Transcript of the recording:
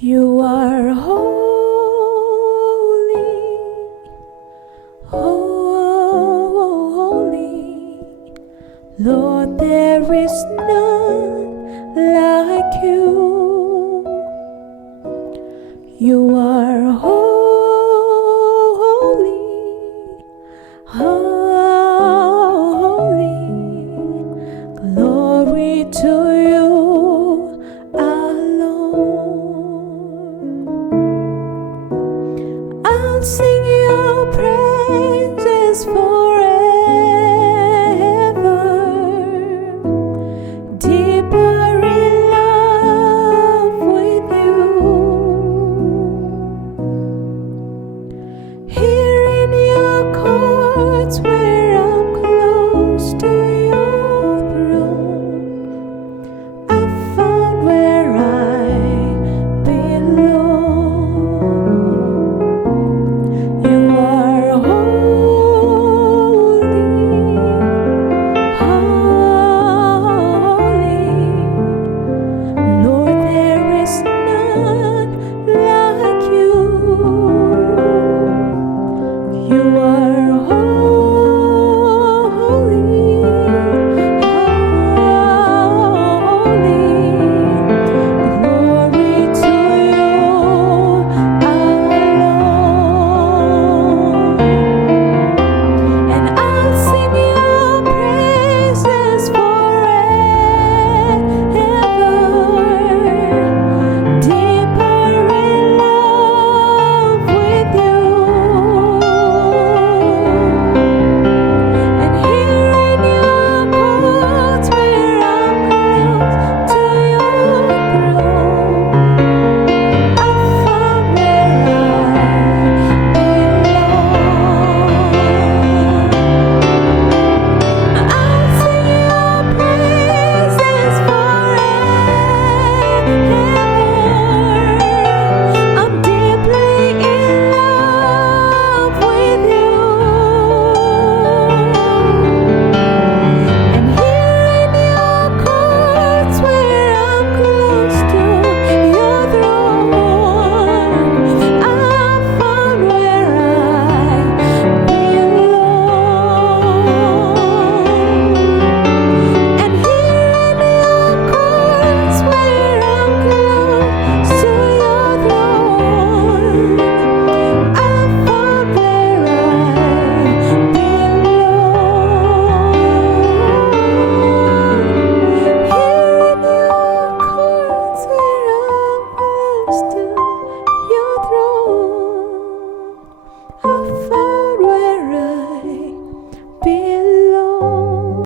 You are holy, holy, Lord, there is none like you. You are holy, holy, glory to you alone. I'll sing your praises forever, deeper in love with you. Here in your courts where I'm close to your throne, I've found where I belong. You are holy, holy, Lord, there is none like you. You are holy, holy, glory to you alone. And I'll sing your praises forever, deeper in love with you. And here in your courts where I'm close to your throne, I've found where I belong. I'll sing your praises forever. I'm deeply in love with you. And here in your courts where I'm close to your throne, I've found where I belong. And here in your courts where I'm close to your throne, I've found where I belong. Here in your courts where I'm close to your throne, I've found